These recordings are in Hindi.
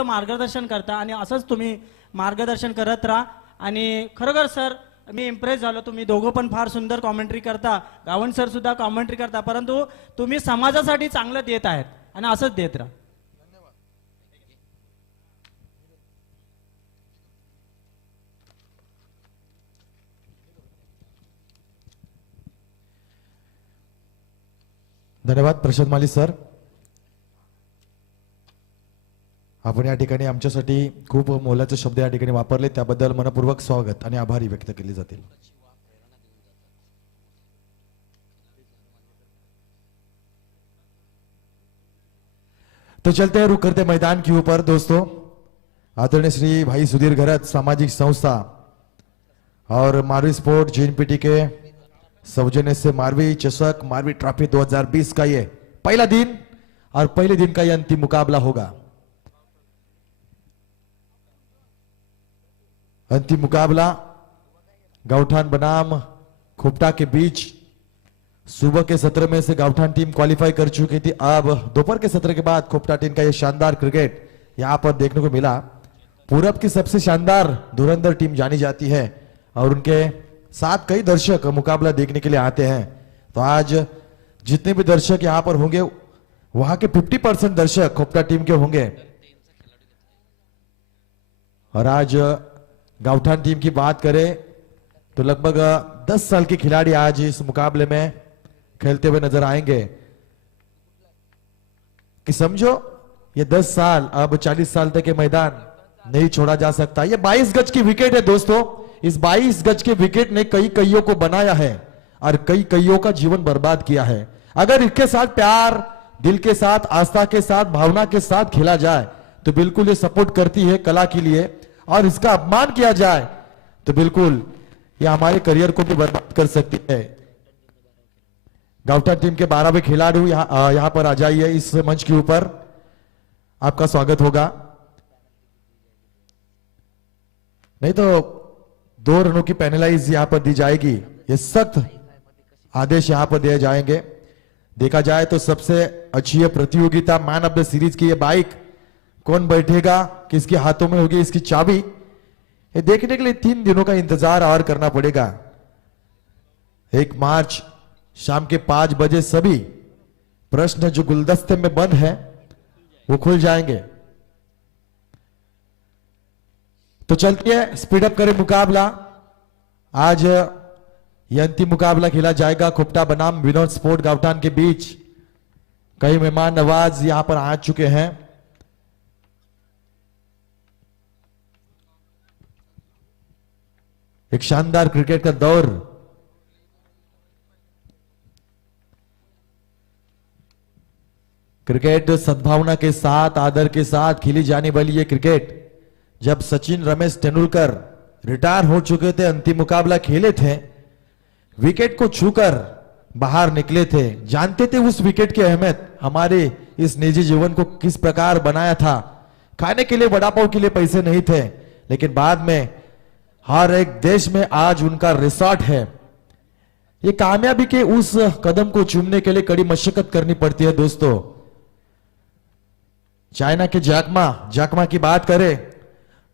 चांगलं मार्गदर्शन करता आणि असंच तुम्ही मार्गदर्शन करत राहा. आणि खरोखर सर मी इम्प्रेस झालो. तुम्ही दोघं पण फार सुंदर कॉमेंट्री करता, गावण सर सुद्धा कॉमेंट्री करता, परंतु तुम्ही समाजासाठी चांगलं देत आहेत आणि असंच देत राहा. धन्यवाद प्रशांत माली सर. आपण या ठिकाणी आमच्यासाठी खूप मोलाचे शब्द या ठिकाणी वापरले, त्याबद्दल मनपूर्वक स्वागत आणि आभारी व्यक्त केले जातील. तो चलते हैं, रुक करते मैदान के ऊपर दोस्तों. आदरणीय श्री भाई सुधीर घरत सामाजिक संस्था और मारवी स्पोर्ट JNPT के सौजन्य से मारवी चषक मारवी ट्रॉफी 2020 का ये पहला दिन और पहले दिन का ये अंतिम मुकाबला होगा. अंतिम मुकाबला गावठान बनाम खोपटा के बीच. सुबह के सत्र में से गावठान टीम क्वालिफाई कर चुकी थी. अब दोपहर के सत्र के बाद खोपटा टीम का यह शानदार क्रिकेट यहां पर देखने को मिला. पूरब की सबसे शानदार धुरंधर टीम जानी जाती है और उनके साथ कई दर्शक मुकाबला देखने के लिए आते हैं. तो आज जितने भी दर्शक यहां पर होंगे वहां के 50% दर्शक खोपटा टीम के होंगे. और आज गावठान टीम की बात करें तो लगभग 10 साल के खिलाड़ी आज इस मुकाबले में खेलते हुए नजर आएंगे. कि समझो ये 10 साल अब 40 साल तक ये मैदान नहीं छोड़ा जा सकता. ये 22 गज की विकेट है दोस्तों. इस 22 गज के विकेट ने कई कईयों को बनाया है और कई कईयों का जीवन बर्बाद किया है. अगर इसके साथ प्यार, दिल के साथ, आस्था के साथ, भावना के साथ खेला जाए तो बिल्कुल ये सपोर्ट करती है कला के लिए. और इसका अपमान किया जाए तो बिल्कुल ये हमारे करियर को भी बर्बाद कर सकती है. गावठा टीम के 12वें खिलाड़ी यहां पर आ जाइए इस मंच के ऊपर. आपका स्वागत होगा. नहीं तो 2 रनों की पेनलाइज यहां पर दी जाएगी. ये सख्त आदेश यहां पर दिए जाएंगे. देखा जाए तो सबसे अच्छी प्रतियोगिता मैन ऑफ द सीरीज की ये बाइक कौन बैठेगा, किसके हाथों में होगी इसकी चाबी, ये देखने के लिए 3 दिनों का इंतजार और करना पड़ेगा. 1 मार्च शाम के 5 बजे सभी प्रश्न जो गुलदस्ते में बंद है वो खुल जाएंगे. तो चलती है, स्पीड अप करें मुकाबला. आज यह अंतिम मुकाबला खेला जाएगा खोपटा बनाम विनोद स्पोर्ट गावठान के बीच. कई मेहमान नवाज यहां पर आ चुके हैं. एक शानदार क्रिकेट का दौर क्रिकेट सद्भावना के साथ, आदर के साथ खेली जाने वाली ये क्रिकेट जब सचिन रमेश तेंदुलकर रिटायर हो चुके थे, अंतिम मुकाबला खेले थे, विकेट को छूकर बाहर निकले थे. जानते थे उस विकेट की अहमियत हमारे इस निजी जीवन को किस प्रकार बनाया था. खाने के लिए, वड़ा पाव के लिए पैसे नहीं थे, लेकिन बाद में हर एक देश में आज उनका रिसोर्ट है. ये कामयाबी के उस कदम को चूमने के लिए कड़ी मशक्कत करनी पड़ती है दोस्तों. चाइना के जाकमा की बात करें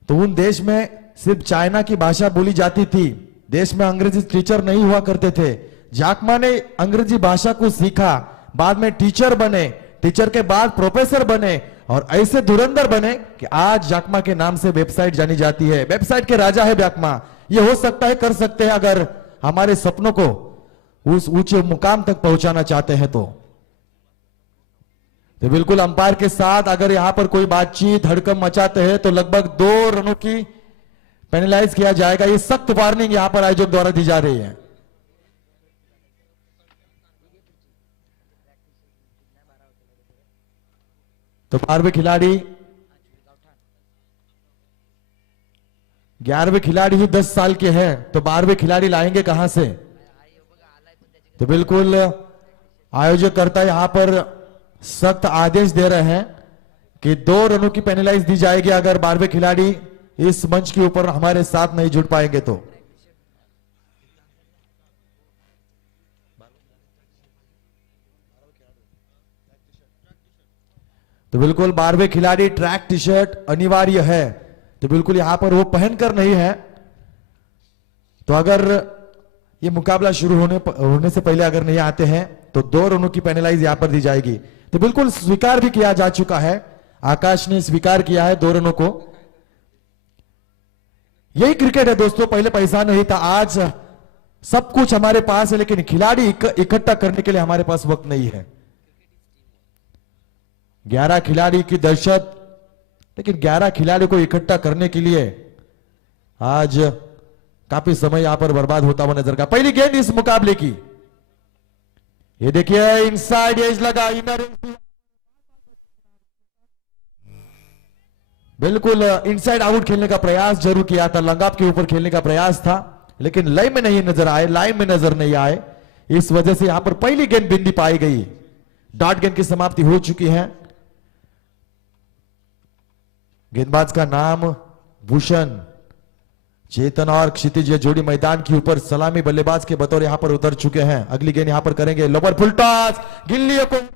तो उन देश में सिर्फ चाइना की भाषा बोली जाती थी. देश में अंग्रेजी टीचर नहीं हुआ करते थे. जाकमा ने अंग्रेजी भाषा को सीखा, बाद में टीचर बने, टीचर के बाद प्रोफेसर बने और ऐसे धुरंधर बने कि आज जाकमा के नाम से वेबसाइट जानी जाती है. वेबसाइट के राजा है जाकमा. ये हो सकता है, कर सकते हैं अगर हमारे सपनों को उस ऊंचे मुकाम तक पहुंचाना चाहते हैं तो बिल्कुल अंपायर के साथ अगर यहां पर कोई बातचीत हड़कंप मचाते हैं तो लगभग 2 रनों की पेनलाइज किया जाएगा. ये सख्त वार्निंग यहां पर आयोजक द्वारा दी जा रही है. तो 12वें खिलाड़ी 11वें खिलाड़ी ही 10 साल के हैं तो 12वें खिलाड़ी लाएंगे कहां से. तो बिल्कुल आयोजक करता यहां पर सख्त आदेश दे रहे हैं कि 2 रनों की पेनलाइज दी जाएगी अगर 12वें खिलाड़ी इस मंच के ऊपर हमारे साथ नहीं जुड़ पाएंगे तो. तो बिल्कुल 12वें खिलाड़ी ट्रैक टी शर्ट अनिवार्य है, तो बिल्कुल यहां पर वो पहनकर नहीं है। तो अगर ये मुकाबला शुरू होने से पहले अगर नहीं आते हैं तो 2 रनों की पेनलाइज यहां पर दी जाएगी। तो बिल्कुल स्वीकार भी किया जा चुका है, आकाश ने स्वीकार किया है 2 रनों को। यही क्रिकेट है दोस्तों, पहले पैसा नहीं था, आज सब कुछ हमारे पास है, लेकिन खिलाड़ी इकट्ठा करने के लिए हमारे पास वक्त नहीं है। 11 खिलाड़ी की दहशत, लेकिन 11 खिलाड़ी को इकट्ठा करने के लिए आज काफी समय यहां पर बर्बाद होता हुआ नजर का। पहली गेंद इस मुकाबले की, ये देखिए इनसाइड एज लगा, इनर बिल्कुल इनसाइड आउट खेलने का प्रयास जरूर किया था, लंगाप के ऊपर खेलने का प्रयास था, लेकिन लाइन में नहीं नजर आए, लाइन में नजर नहीं आए। इस वजह से यहां पर पहली गेंद बिंदी पाई गई। डॉट गेंद की समाप्ति हो चुकी है। गेंदबाज का नाम भूषण, चेतन और क्षितिज ये जोड़ी मैदान के ऊपर सलामी बल्लेबाज के बतौर यहां पर उतर चुके हैं। अगली गेंद यहां पर करेंगे लोअर फुल टॉस, गिल्ली को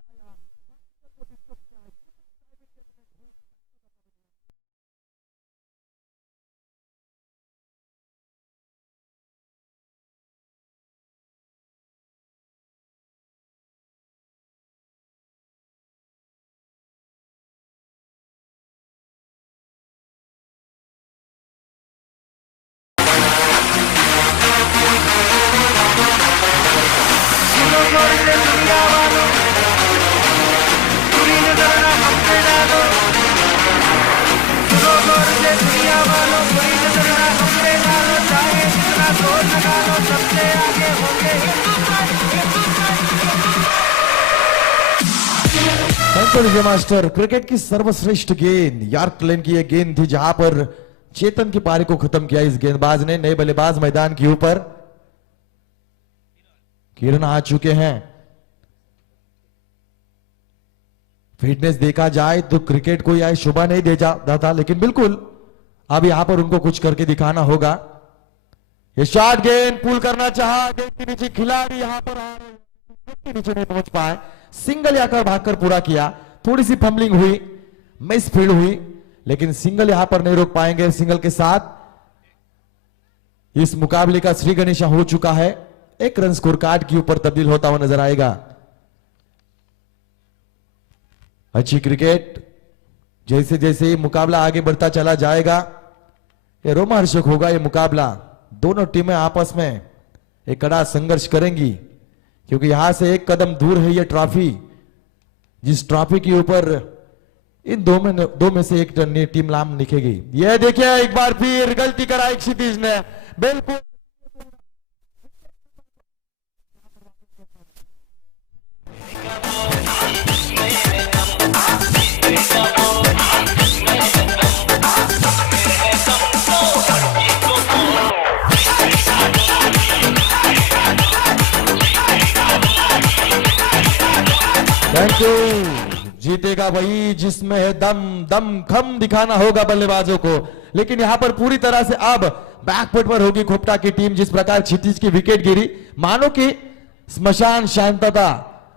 मास्टर। क्रिकेट की सर्वश्रेष्ठ गेंद यॉर्क लेन की यह गेंद थी, जहां पर चेतन की पारी को खत्म किया इस गेंदबाज ने। नए बल्लेबाज मैदान के ऊपर किरण आ चुके हैं। फिटनेस देखा जाए तो क्रिकेट को यह शोभा नहीं दे जाता था, लेकिन बिल्कुल अब यहां पर उनको कुछ करके दिखाना होगा। ये शॉर्ट गेंद पुल करना चाहा, गेंद के नीचे खिलाड़ी यहां पर आ रहे, के नीचे नहीं पहुंच पाए, सिंगल आकर भागकर पूरा किया। थोड़ी सी फंबलिंग हुई, मिस फील्ड हुई, लेकिन सिंगल यहां पर नहीं रोक पाएंगे। सिंगल के साथ इस मुकाबले का श्री गणेशा हो चुका है, 1 रन स्कोर कार्ड के ऊपर तब्दील होता हुआ नजर आएगा। अच्छी क्रिकेट, जैसे जैसे मुकाबला आगे बढ़ता चला जाएगा ये रोमांचक होगा। ये मुकाबला दोनों टीमें आपस में एक कड़ा संघर्ष करेंगी, क्योंकि यहां से 1 कदम दूर है ये ट्रॉफी, जिस ट्रॉफी के ऊपर इन दो में से एक टीम नाम लिखेगी। ये देखिए एक बार फिर गलती कराई क्षितिज ने, बिल्कुल थैंक यू। जीतेगा वही जिसमें है दम, दम खम दिखाना होगा बल्लेबाजों को। लेकिन यहां पर पूरी तरह से अब बैकफुट पर होगी खोपटा की टीम। जिस प्रकार क्षितिज की विकेट गिरी, मानो कि स्मशान शांतता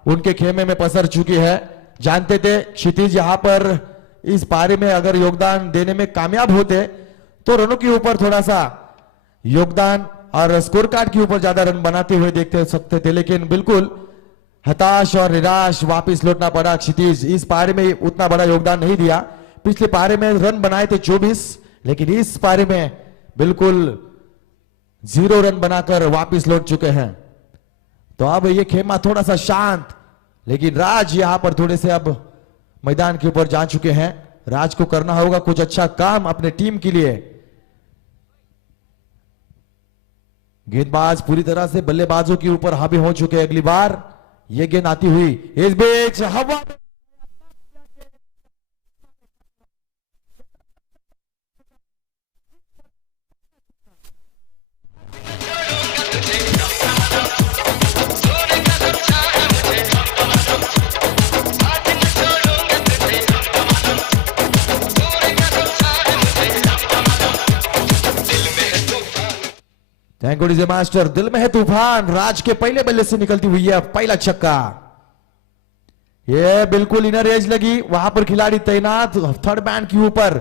उनके खेमे में पसर चुकी है। जानते थे क्षितिज यहां पर इस पारी में अगर योगदान देने में कामयाब होते तो रनों के ऊपर थोड़ा सा योगदान और स्कोर कार्ड के ऊपर ज्यादा रन बनाते हुए देखते सकते थे, लेकिन बिल्कुल हताश और निराश वापस लौटना पड़ा क्षितिज। इस पारी में उतना बड़ा योगदान नहीं दिया। पिछले पारी में रन बनाए थे 24, लेकिन इस पारी में बिल्कुल 0 रन बनाकर वापस लौट चुके हैं। तो अब ये खेमा थोड़ा सा शांत, लेकिन राज यहां पर थोड़े से अब मैदान के ऊपर जा चुके हैं। राज को करना होगा कुछ अच्छा काम अपने टीम के लिए। गेंदबाज पूरी तरह से बल्लेबाजों के ऊपर हावी हो चुके हैं। अगली बार ये गेंद आती हुई इस बीच हवा में थैंक यू मास्टर। दिल में है तूफान, राज के पहले बल्ले से निकलती हुई है पहला छक्का। ये बिल्कुल इनर एज लगी, वहां पर खिलाड़ी तैनात थर्ड बैन के ऊपर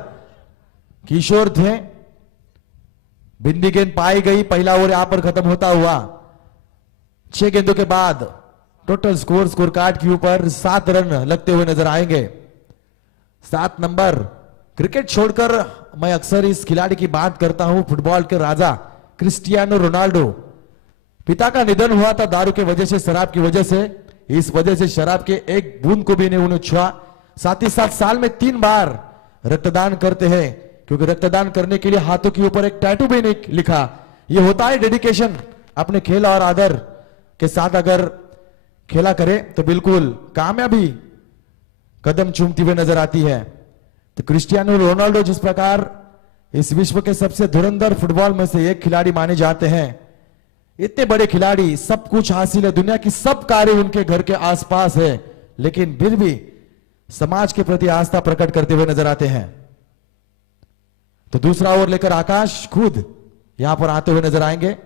किशोर थे। बिंदी गेंद पाई गई, पहला ओवर यहां पर खत्म होता हुआ 6 गेंदों के बाद टोटल स्कोर कार्ड के ऊपर 7 रन लगते हुए नजर आएंगे। 7 नंबर। क्रिकेट छोड़कर मैं अक्सर इस खिलाड़ी की बात करता हूं, फुटबॉल के राजा क्रिस्टियानो रोनाल्डो। पिता का निधन हुआ था दारू की वजह से, शराब की वजह से। इस वजह से शराब के एक बूंद को भी नहीं उन्हें छुआ। साथ ही साथ साल में 3 बार रक्तदान करते हैं, क्योंकि रक्तदान करने के लिए हाथों के ऊपर एक टैटू भी नहीं लिखा। यह होता है डेडिकेशन। अपने खेल और आदर के साथ अगर खेला करे तो बिल्कुल कामयाबी कदम चूमती हुई नजर आती है। तो क्रिस्टियानो रोनाल्डो जिस प्रकार इस विश्व के सबसे धुरंधर फुटबॉल में से एक खिलाड़ी माने जाते हैं, इतने बड़े खिलाड़ी, सब कुछ हासिल है, दुनिया की सब कार्य उनके घर के आसपास है, लेकिन फिर भी समाज के प्रति आस्था प्रकट करते हुए नजर आते हैं। तो दूसरा ओवर लेकर आकाश खुद यहां पर आते हुए नजर आएंगे।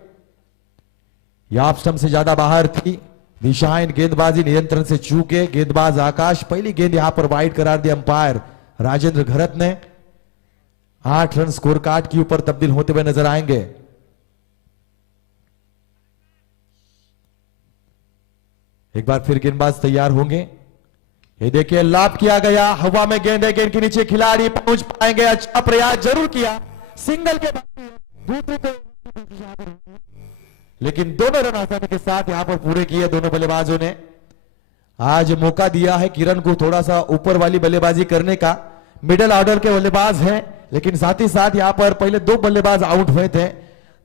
याप स्टंप से ज्यादा बाहर थी, दिशाहीन गेंदबाजी, नियंत्रण से चूके गेंदबाज आकाश। पहली गेंद यहां पर वाइड करार दिया अंपायर राजेंद्र घरत ने। 8 रन स्कोर कार्ड के ऊपर तब्दील होते हुए नजर आएंगे। एक बार फिर गेंदबाज तैयार होंगे। ये देखिए लाभ किया गया, हवा में गेंद है, गेंद के नीचे खिलाड़ी पहुंच पाएंगे। अच्छा प्रयास जरूर किया, सिंगल के बाद दूसरे को, लेकिन दोनों रन आसानी के साथ यहां पर पूरे किए दोनों बल्लेबाजों ने। आज मौका दिया है किरण को थोड़ा सा ऊपर वाली बल्लेबाजी करने का। मिडिल ऑर्डर के बल्लेबाज हैं, लेकिन साथ ही साथ यहां पर पहले 2 बल्लेबाज आउट हुए थे,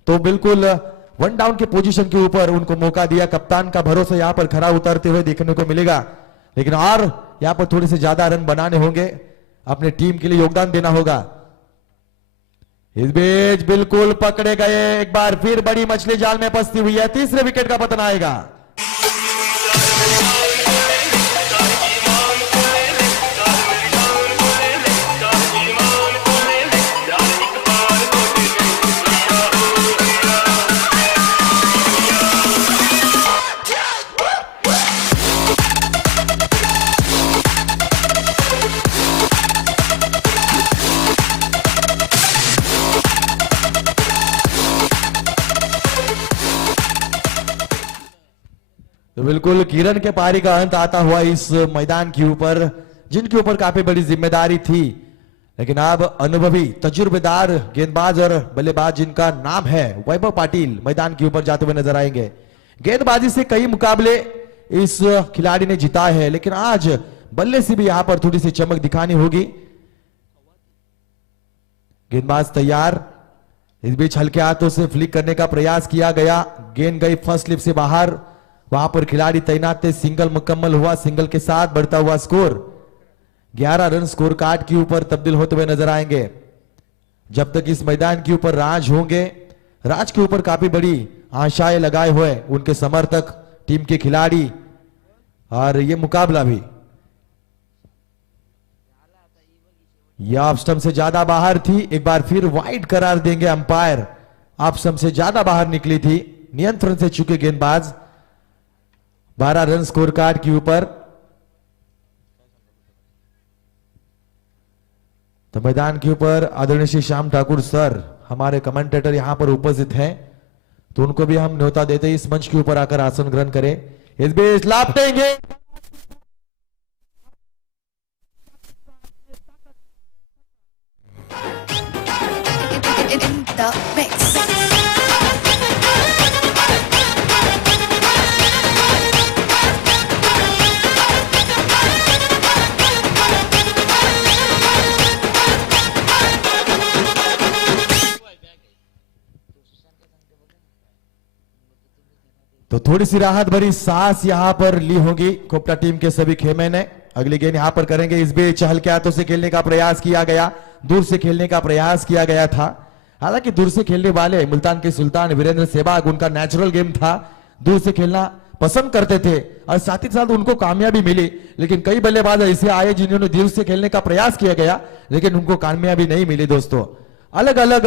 तो बिल्कुल 1 डाउन के पोजीशन के ऊपर उनको मौका दिया। कप्तान का भरोसा यहां पर खरा उतरते हुए देखने को मिलेगा, लेकिन और यहां पर थोड़े से ज्यादा रन बनाने होंगे, अपने टीम के लिए योगदान देना होगा। इस बीच बिल्कुल पकड़े गए, एक बार फिर बड़ी मछली जाल में फंसती हुई है। तीसरे विकेट का पतन आएगा। तो बिल्कुल किरण के पारी का अंत आता हुआ इस मैदान के ऊपर, जिनके ऊपर काफी बड़ी जिम्मेदारी थी, लेकिन अब अनुभवी तजुर्बेदार गेंदबाज और बल्लेबाज जिनका नाम है वैभव पाटिल मैदान के ऊपर जाते हुए नजर आएंगे। गेंदबाजी से कई मुकाबले इस खिलाड़ी ने जीता है, लेकिन आज बल्ले से भी यहां पर थोड़ी सी चमक दिखानी होगी। गेंदबाज तैयार, इस बीच हल्के हाथों से फ्लिक करने का प्रयास किया गया, गेंद गई फर्स्ट स्लिप से बाहर। वहां पर खिलाड़ी तैनात थे, सिंगल मुकम्मल हुआ, सिंगल के साथ बढ़ता हुआ स्कोर 11 रन स्कोर कार्ड के ऊपर तब्दील होते हुए नजर आएंगे। जब तक इस मैदान के ऊपर राज होंगे, राज के ऊपर काफी बड़ी आशाएं लगाए हुए उनके समर्थक, टीम के खिलाड़ी, और ये मुकाबला भी। यह ऑफ स्टंप से ज्यादा बाहर थी, एक बार फिर वाइड करार देंगे अंपायर। ऑफ स्टंप से ज्यादा बाहर निकली थी, नियंत्रण से चुके गेंदबाज। 12 रन स्कोर कार्ड के ऊपर। तो मैदान के ऊपर आदरणीय श्री श्याम ठाकुर सर हमारे कमेंटेटर यहां पर उपस्थित हैं, तो उनको भी हम न्योता देते हैं इस मंच के ऊपर आकर आसन ग्रहण करें। इस बीच लाभ देंगे, in the mix. तो थोड़ी सी राहत भरी सांस यहां पर ली होगी कोपटा टीम के सभी खेमे ने। अगली गेंद यहां पर करेंगे। इस बीच हल्के हाथों से खेलने का प्रयास किया गया, दूर से खेलने का प्रयास किया गया था। हालांकि दूर से खेलने वाले मुल्तान के सुल्तान वीरेंद्र सहवाग, उनका नेचुरल गेम था, दूर से खेलना पसंद करते थे और साथ ही साथ उनको कामयाबी मिली। लेकिन कई बल्लेबाज ऐसे आए जिन्होंने दूर से खेलने का प्रयास किया गया, लेकिन उनको कामयाबी नहीं मिली। दोस्तों, अलग अलग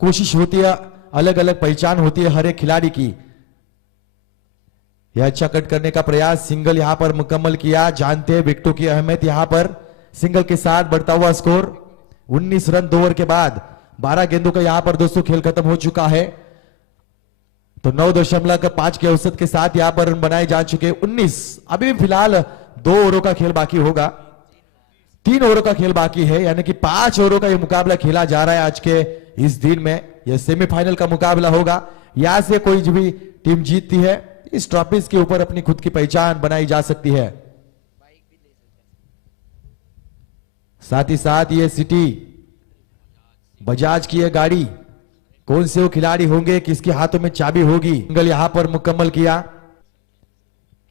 कोशिश होती है, अलग अलग पहचान होती है हर एक खिलाड़ी की। यह अच्छा कट करने का प्रयास, सिंगल यहां पर मुकम्मल किया। जानते हैं विकेटों की अहमियत, यहां पर सिंगल के साथ बढ़ता हुआ स्कोर 19 रन 2 ओवर के बाद। 12 गेंदों का यहां पर दोस्तों खेल खत्म हो चुका है, तो 9.5 के औसत के साथ यहां पर रन बनाए जा चुके 19। अभी भी फिलहाल 2 ओवरों का खेल बाकी होगा, 3 ओवरों का खेल बाकी है, यानी कि 5 ओवरों का यह मुकाबला खेला जा रहा है आज के इस दिन में। यह सेमीफाइनल का मुकाबला होगा, यहां से कोई भी टीम जीतती है इस ट्रॉफीज के ऊपर अपनी खुद की पहचान बनाई जा सकती है। साथ ही साथ ये सिटी बजाज की यह गाड़ी, कौन से वो खिलाड़ी होंगे, किसके हाथों में चाबी होगी। सिंगल यहां पर मुकम्मल किया,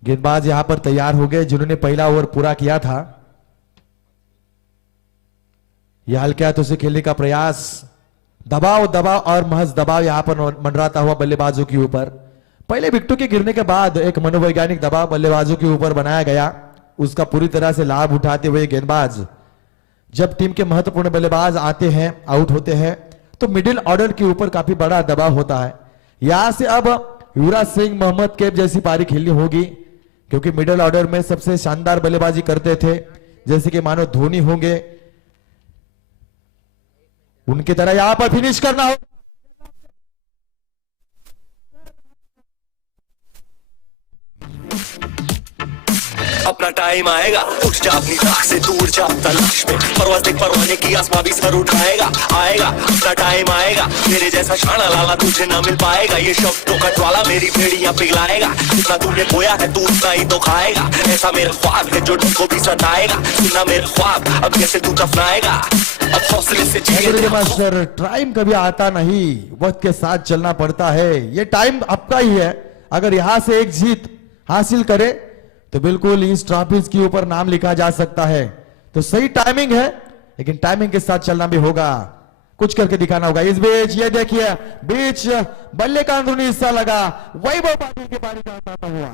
गेंदबाज यहां पर तैयार हो गए जिन्होंने पहला ओवर पूरा किया था। यह हल्के हाथों से खेलने का प्रयास, दबाव दबाव और महज दबाव यहां पर मंडराता हुआ बल्लेबाजों के ऊपर। पहले विकेटों के गिरने के बाद एक मनोवैज्ञानिक दबाव बल्लेबाजों के ऊपर बनाया गया, उसका पूरी तरह से लाभ उठाते हुए गेंदबाज, जब टीम के महत्वपूर्ण बल्लेबाज आते हैं, आउट होते हैं, तो मिडिल ऑर्डर के ऊपर काफी बड़ा दबाव होता है। यहां से अब युवराज सिंह, मोहम्मद कैफ जैसी पारी खेलनी होगी, क्योंकि मिडिल ऑर्डर में सबसे शानदार बल्लेबाजी करते थे, जैसे कि मानो धोनी होंगे, उनकी तरह यहां पर फिनिश करना हो। अपना टाइम आएगा, उठ जा अपनी ताक से दूर जा तलाश में, परवाज़ देख परवाने की आसमां भी सर उठाएगा। आएगा अपना टाइम आएगा, मेरे जैसा शाना लाला तुझे ना मिल पाएगा। ये शब्दों का ज्वाला मेरी भेड़ियां पिघलाएगा, जितना तूने बोया है तू उतना ही तो खाएगा। ऐसा मेरा ख्वाब है जो तुमको भी सताएगा, सुनना मेरा ख्वाब अब कैसे तू दफनाएगा। अब हौसले से जिए मास्टर, टाइम कभी आता नहीं, वक्त के साथ चलना पड़ता है। ये टाइम आपका ही है, अगर यहां से एक जीत हासिल करे तो बिल्कुल इस ट्रॉफीज के ऊपर नाम लिखा जा सकता है। तो सही टाइमिंग है, लेकिन टाइमिंग के साथ चलना भी होगा, कुछ करके दिखाना होगा। इस बीच ये देखिए, बीच बल्ले का अंदरूनी हिस्सा लगा, वैभव पाटिल की पारी का आता हुआ।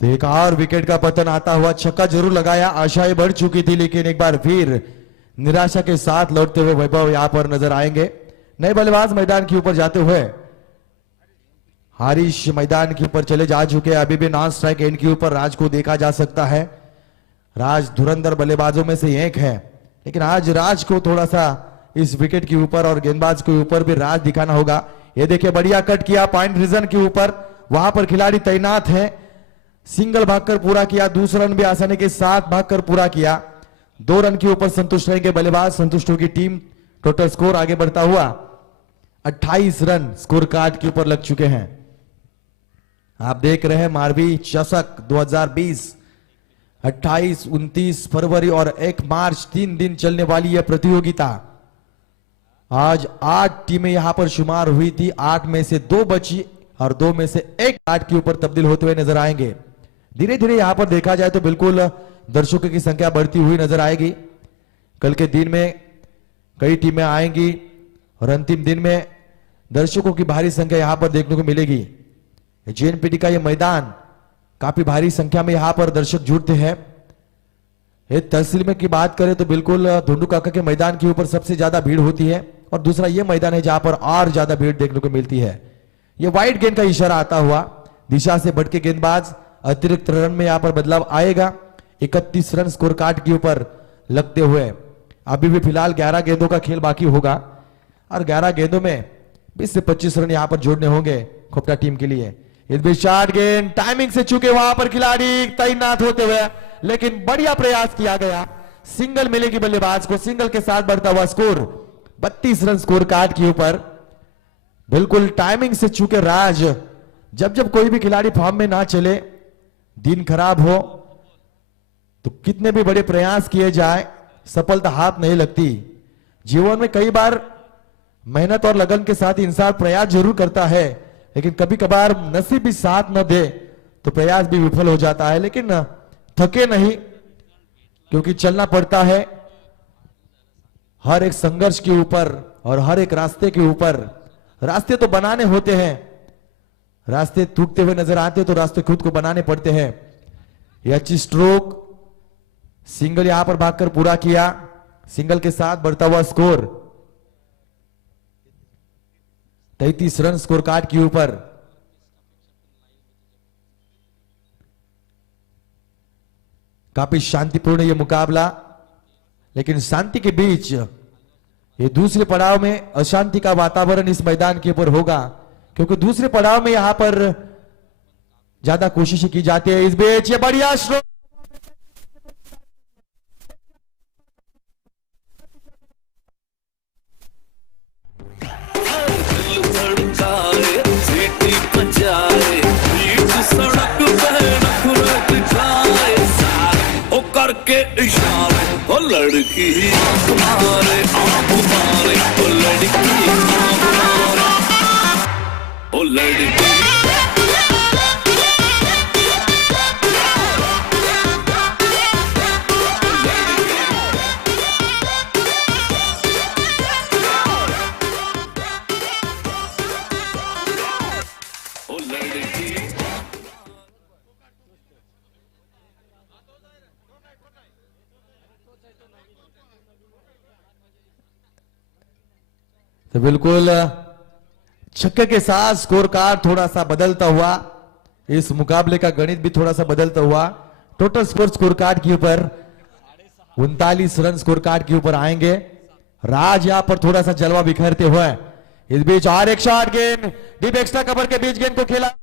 तो एक और विकेट का पतन आता हुआ, छक्का जरूर लगाया, आशाएं बढ़ चुकी थी, लेकिन एक बार फिर निराशा के साथ लौटते हुए वैभव यहां पर नजर आएंगे। नए बल्लेबाज मैदान के ऊपर जाते हुए, हारिश मैदान के ऊपर चले जा चुके हैं। अभी भी नॉन स्ट्राइक एंड के ऊपर राज को देखा जा सकता है। राज धुरंधर बल्लेबाजों में से एक है, लेकिन आज राज को थोड़ा सा इस विकेट के ऊपर और गेंदबाज के ऊपर भी राज दिखाना होगा। ये देखिए, बढ़िया कट किया पॉइंट रीजन के ऊपर, वहां पर खिलाड़ी तैनात है। सिंगल भागकर पूरा किया, दूसरा रन भी आसानी के साथ भागकर पूरा किया। 2 रन के ऊपर संतुष्ट रहेंगे बल्लेबाज, संतुष्ट होगी टीम। टोटल स्कोर आगे बढ़ता हुआ 28 रन स्कोर कार्ड के ऊपर लग चुके हैं। आप देख रहे हैं मारवी चषक 2020, 28, 29 फरवरी और 1 मार्च 3 दिन चलने वाली यह प्रतियोगिता। आज 8 टीमें यहां पर शुमार हुई थी, 8 में से 2 बची और 2 में से 1 8 के ऊपर तब्दील होते हुए नजर आएंगे। धीरे धीरे यहां पर देखा जाए तो बिल्कुल दर्शकों की संख्या बढ़ती हुई नजर आएगी। कल के दिन में कई टीमें आएंगी और अंतिम दिन में दर्शकों की भारी संख्या यहां पर देखने को मिलेगी। जेएनपीटी का यह मैदान काफी भारी संख्या में यहां पर दर्शक जुड़ते हैं। तहसील में की बात करें तो बिल्कुल धुंडू काका के मैदान के ऊपर सबसे ज्यादा भीड़ होती है, और दूसरा यह मैदान है जहां पर और ज्यादा भीड़ देखने को मिलती है। यह वाइड गेंद का इशारा आता हुआ, दिशा से भटके गेंदबाज, अतिरिक्त रन में यहां पर बदलाव आएगा। 31 रन स्कोर कार्ड के ऊपर लगते हुए अभी भी फिलहाल 11 गेंदों का खेल बाकी होगा, और 11 गेंदों में 20 से 25 रन यहां पर जोड़ने होंगे खोपटा टीम के लिए। इस बीच शॉर्ट गेंद टाइमिंग से चुके वहां पर खिलाड़ी तैनात होते हुए, लेकिन बढ़िया प्रयास किया गया, सिंगल मिलेगी बल्लेबाज को। सिंगल के साथ बढ़ता हुआ स्कोर 32 रन स्कोर कार्ड के ऊपर। बिल्कुल टाइमिंग से चुके राज, जब जब कोई भी खिलाड़ी फॉर्म में ना चले, दिन खराब हो, तो कितने भी बड़े प्रयास किए जाए सफलता हाथ नहीं लगती। जीवन में कई बार मेहनत और लगन के साथ इंसान प्रयास जरूर करता है, लेकिन कभी कभार नसीब भी साथ न दे तो प्रयास भी विफल हो जाता है। लेकिन थके नहीं, क्योंकि चलना पड़ता है हर एक संघर्ष के ऊपर और हर एक रास्ते के ऊपर। रास्ते तो बनाने होते हैं, रास्ते टूटते हुए नजर आते तो रास्ते खुद को बनाने पड़ते हैं। ये अच्छी स्ट्रोक, सिंगल यहां पर भागकर पूरा किया, सिंगल के साथ बढ़ता हुआ स्कोर 33 रन स्कोर कार्ड के ऊपर। काफी शांतिपूर्ण ये मुकाबला, लेकिन शांति के बीच ये दूसरे पड़ाव में अशांति का वातावरण इस मैदान के ऊपर होगा, क्योंकि दूसरे पड़ाव में यहां पर ज्यादा कोशिशें की जाती है। इस बीच ये बढ़िया स्ट्रोक, सीटी बजाए बीच सड़क पे नफरत जाए ओ करके इशारे ओ लड़की आंख मारे ओ लड़की आंख मारे ओ लड़की। तो बिल्कुल छक्के के साथ स्कोर कार्ड थोड़ा सा बदलता हुआ, इस मुकाबले का गणित भी थोड़ा सा बदलता हुआ। टोटल स्कोर कार्ड के ऊपर 39 रन स्कोर कार्ड के ऊपर आएंगे। राज यहां पर थोड़ा सा जलवा बिखरते हुए, इस बीच और एक शॉट, गेंद डीप एक्स्ट्रा कवर के बीच गेंद को खेला।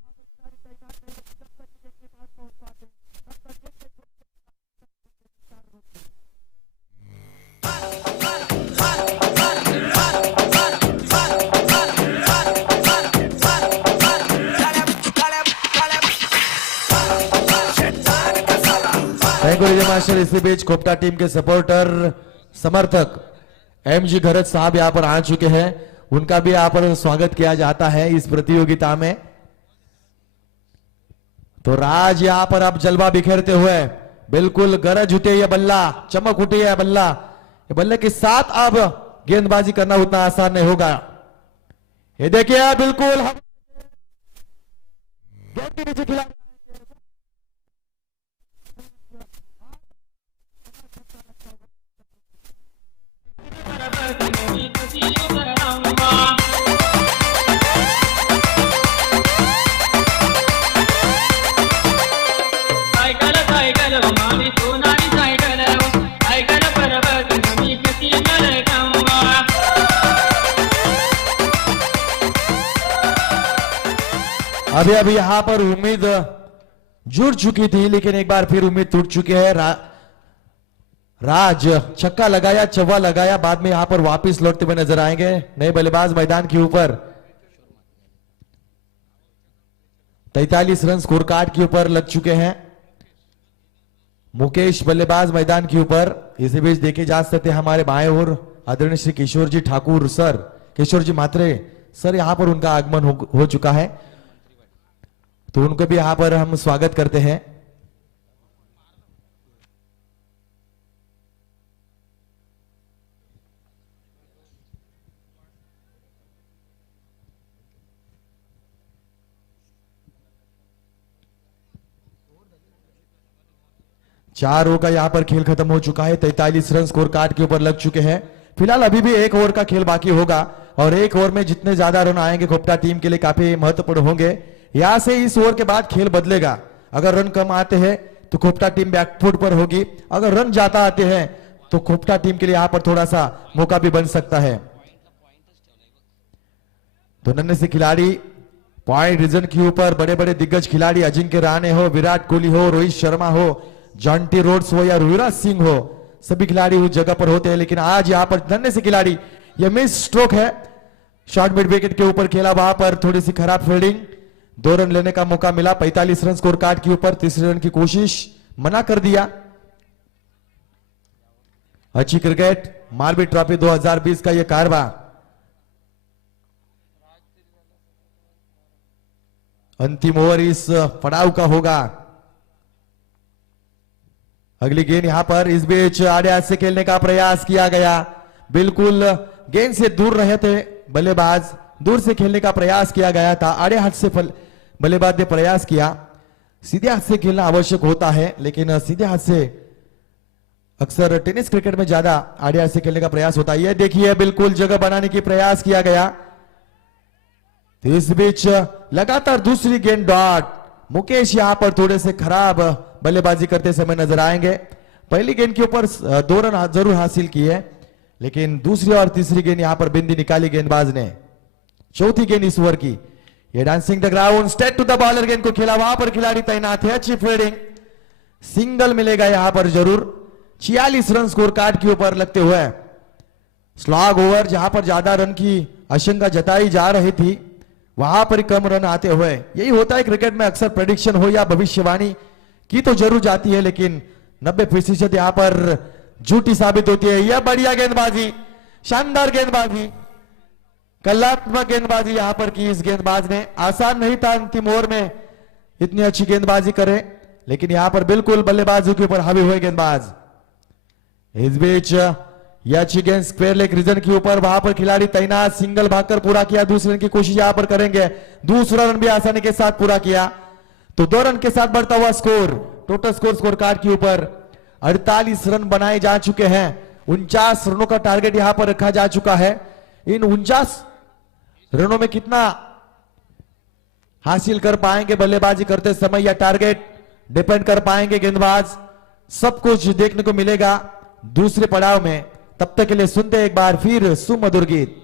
Thank you Vijay master. इसी बीच कोपटा टीम के सपोर्टर समर्थक एमजी घरत साहब यहां पर आ चुके हैं, उनका भी यहां पर स्वागत किया जाता है इस प्रतियोगिता में। तो राज यहां पर अब जलवा बिखेरते हुए, बिल्कुल गरज उठे ये बल्ला, चमक उठी है बल्ला, ये बल्ले के साथ अब गेंदबाजी करना उतना आसान नहीं होगा। ये देखिए बिल्कुल गेंद के नीचे खिला अभी अभी यहां पर उम्मीद जुड़ चुकी थी, लेकिन एक बार फिर उम्मीद टूट चुकी है। राज छक्का लगाया, चौवा लगाया, बाद में यहां पर वापस लौटते हुए नजर आएंगे नए बल्लेबाज मैदान के ऊपर। 43 रन स्कोर कार्ड के ऊपर लग चुके हैं। मुकेश बल्लेबाज मैदान के ऊपर। इसी बीच देखे जा सकते हैं हमारे बाएं ओर आदरणीय श्री किशोर जी ठाकुर सर, किशोर जी मात्रे सर, यहां पर उनका आगमन हो चुका है, तो उनको भी यहां पर हम स्वागत करते हैं। चार ओवर का यहां पर खेल खत्म हो चुका है। 43 रन स्कोर कार्ड के ऊपर लग चुके हैं। फिलहाल अभी भी एक ओवर का खेल बाकी होगा, और एक ओवर में जितने ज्यादा रन आएंगे कोपटा टीम के लिए काफी महत्वपूर्ण होंगे। यहां से इस ओवर के बाद खेल बदलेगा। अगर रन कम आते हैं तो कोपटा टीम बैकफुट पर होगी, अगर रन ज्यादा आते हैं तो कोपटा टीम के लिए यहां पर थोड़ा सा मौका भी बन सकता है। तो नन्हे से खिलाड़ी पॉइंट रीजन के ऊपर बड़े बड़े दिग्गज खिलाड़ी अजिंक्य रहाणे हो, विराट कोहली हो, रोहित शर्मा हो, जॉन्टी रोड्स हो या युवराज सिंह हो, सभी खिलाड़ी उस जगह पर होते हैं। लेकिन आज यहां पर नन्हे से खिलाड़ी, यह मिस स्ट्रोक है, शॉर्ट मिड विकेट के ऊपर खेला, वहां पर थोड़ी सी खराब फील्डिंग, 2 रन लेने का मौका मिला। 45 रन स्कोर कार्ड के ऊपर तीसरे रन की कोशिश मना कर दिया। अच्छी क्रिकेट, मालवी ट्रॉफी 2020 का यह कारवा। अंतिम ओवर इस पड़ाव का होगा। अगली गेंद यहाँ पर इस बीच आड़े हाथ से खेलने का प्रयास किया गया, बिल्कुल गेंद से दूर रहे थे बल्लेबाज, दूर से खेलने का प्रयास किया गया था। आड़े हाथ से बल्लेबाज ने प्रयास किया, सीधे हाथ से खेलना आवश्यक होता है, लेकिन सीधे हाथ से अक्सर टेनिस क्रिकेट में ज्यादा आड़े हाथ से खेलने का प्रयास होता है। ये देखिए बिल्कुल जगह बनाने की प्रयास किया गया। इस बीच लगातार दूसरी गेंद डॉट। मुकेश यहां पर थोड़े से खराब बल्लेबाजी करते समय नजर आएंगे। पहली गेंद के ऊपर 2 रन जरूर हासिल किए, लेकिन दूसरी और तीसरी गेंद यहां पर बिंदी निकाली गेंदबाज ने। चौथी गेंद इस ओवर की, ये dancing the ground straight to the bowler, गेंद को खेला, वहां पर खिलाड़ी तैनात है। अच्छी फील्डिंग, सिंगल मिलेगा यहां पर जरूर। 46 रन स्कोर कार्ड के ऊपर लगते हुए स्लॉग ओवर, जहां पर ज्यादा रन की आशंका जताई जा रही थी, वहां पर कम रन आते हुए, यही होता है क्रिकेट में अक्सर प्रेडिक्शन हो या भविष्यवाणी की तो जरूर जाती है, लेकिन 90% यहां पर झूठी साबित होती है। यह बढ़िया गेंदबाजी, शानदार गेंदबाजी, कलात्मक गेंदबाजी यहां पर की इस गेंदबाज ने। आसान नहीं था अंतिम ओवर में इतनी अच्छी गेंदबाजी करे, लेकिन यहां पर बिल्कुल बल्लेबाजों के ऊपर हावी हुए गेंदबाज। इस बीच यह अच्छी गेंद स्क्वायर लेग रीजन के ऊपर, वहां पर खिलाड़ी तैनात, सिंगल भागकर पूरा किया। दूसरे रन की कोशिश यहां पर करेंगे, दूसरा रन भी आसानी के साथ पूरा किया, तो 2 रन के साथ बढ़ता हुआ स्कोर। टोटल स्कोर कार्ड के ऊपर 48 रन बनाए जा चुके हैं। 49 रनों का टारगेट यहां पर रखा जा चुका है। इन 49 रनों में कितना हासिल कर पाएंगे बल्लेबाजी करते समय, यह टारगेट डिपेंड कर पाएंगे गेंदबाज। सब कुछ देखने को मिलेगा दूसरे पड़ाव में। तब तक के लिए सुनते एक बार फिर सुमधुर गीत।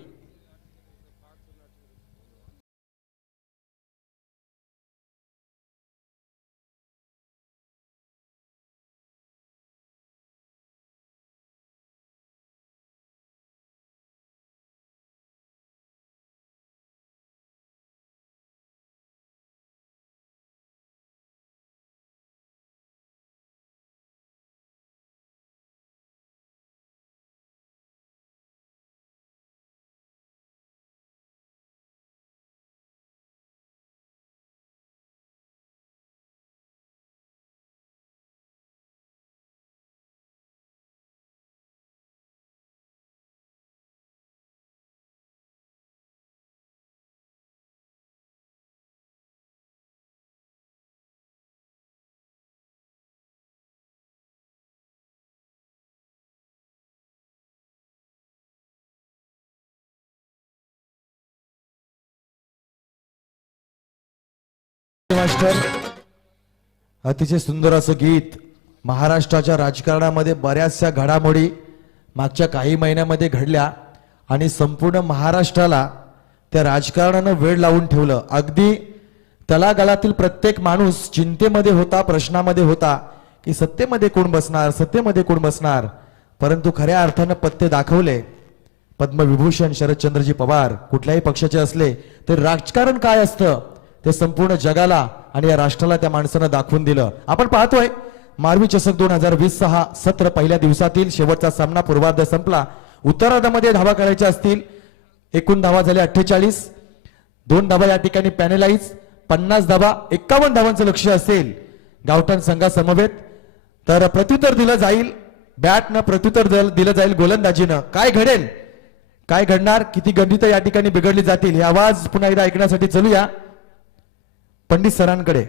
मास्टर, अतिशय सुंदर असं गीत। महाराष्ट्राच्या राजकारणामध्ये बऱ्याचशा घडामोडी मागच्या काही महिन्यामध्ये घडल्या आणि संपूर्ण महाराष्ट्राला त्या राजकारणानं वेळ लावून ठेवलं। अगदी तळागाळातील प्रत्येक माणूस चिंतेमध्ये होता, प्रश्नामध्ये होता की सत्तेमध्ये कोण बसणार, सत्तेमध्ये कोण बसणार। परंतु खऱ्या अर्थानं पत्ते दाखवले। पद्मविभूषण शरदचंद्रजी पवार कुठल्याही पक्षाचे असले तर राजकारण काय असतं ते संपूर्ण जगाला आणि या राष्ट्राला त्या माणसानं दाखवून दिलं। आपण पाहतोय मारवी चषक 2020 हा सत्र पहिल्या दिवसातील शेवटचा सामना पूर्वार्ध संपला। उत्तरार्धामध्ये धावा करायच्या असतील, एकूण धावा झाल्या 48, 2 धावा या ठिकाणी पॅनलाइज, 50 धावा, 51 धावांचं लक्ष्य असेल गावठाण संघासमवेत। तर प्रत्युत्तर दिलं जाईल, बॅटनं प्रत्युत्तर दिलं जाईल गोलंदाजीनं। काय घडेल, काय घडणार, किती गणितं या ठिकाणी बिघडली जातील, हे आवाज पुन्हा एकदा ऐकण्यासाठी चलूया पंडित सरांकडे।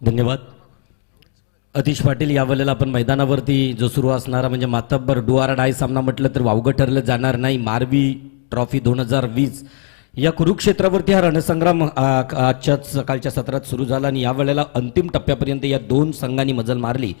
धन्यवाद अतिश पाटील। यावेळेला आपण मैदानावरती जो सुरू असणारा म्हणजे मातब्बर डू ऑर डाय सामना म्हटलं तर वावगं ठरलं जाणार नाही। मारवी ट्रॉफी 2020 या कुरुक्षेत्रावरती हा रणसंग्राम आजच्या सकाळच्या सत्रात सुरू झाला आणि यावेळेला अंतिम टप्प्यापर्यंत या 2 संघांनी मजल मारली।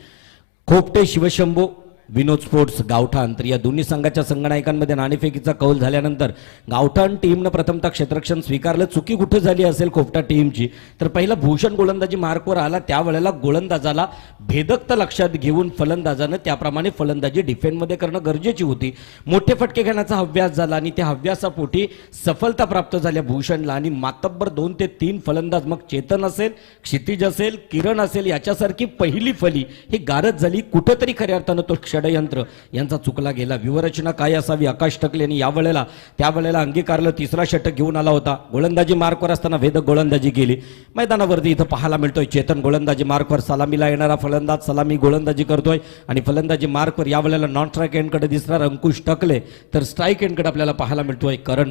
खोपटे शिवशंभो विनोद स्पोर्ट्स गावठाण. तर या दोन्ही संघाच्या संघनायकांमध्ये नाणेफेकीचा कौल झाल्यानंतर गावठाण टीमनं प्रथमतः क्षेत्ररक्षण स्वीकारलं. चुकी कुठे झाली असेल कोपटा टीमची, तर पहिला भूषण गोलंदाजी मार्कवर आला, त्यावेळेला गोलंदाजाला भेदकता लक्षात घेऊन फलंदाजानं त्याप्रमाणे फलंदाजी डिफेंडमध्ये करणं गरजेची होती. मोठे फटके घेण्याचा हव्यास झाला आणि त्या हव्यासापोटी सफलता प्राप्त झाल्या भूषणला. आणि मातब्बर 2 ते 3 फलंदाज, मग चेतन असेल, क्षितिज असेल, किरण असेल, याच्यासारखी पहिली फली ही गारद झाली. कुठंतरी खऱ्या अर्थानं तो षडयंत्र यांचा चुकला गेला. व्यूहरचना काय असावी आकाश टकले यांनी त्यावेळेला अंगीकारलं. तिसरा षटक घेऊन आला होता. गोलंदाजी मार्कवर असताना भेदक गोलंदाजी केली. मैदानावरती इथं पाहायला मिळतोय चेतन गोलंदाजी मार्कवर, सलामीला येणारा फलंदाज सलामी गोलंदाजी करतोय. आणि फलंदाजी मार्कवर यावेळेला नॉन स्ट्राईक एंडकडे दिसणार अंकुश टकले, तर स्ट्राईक एंडकडे आपल्याला पाहायला मिळतोय करण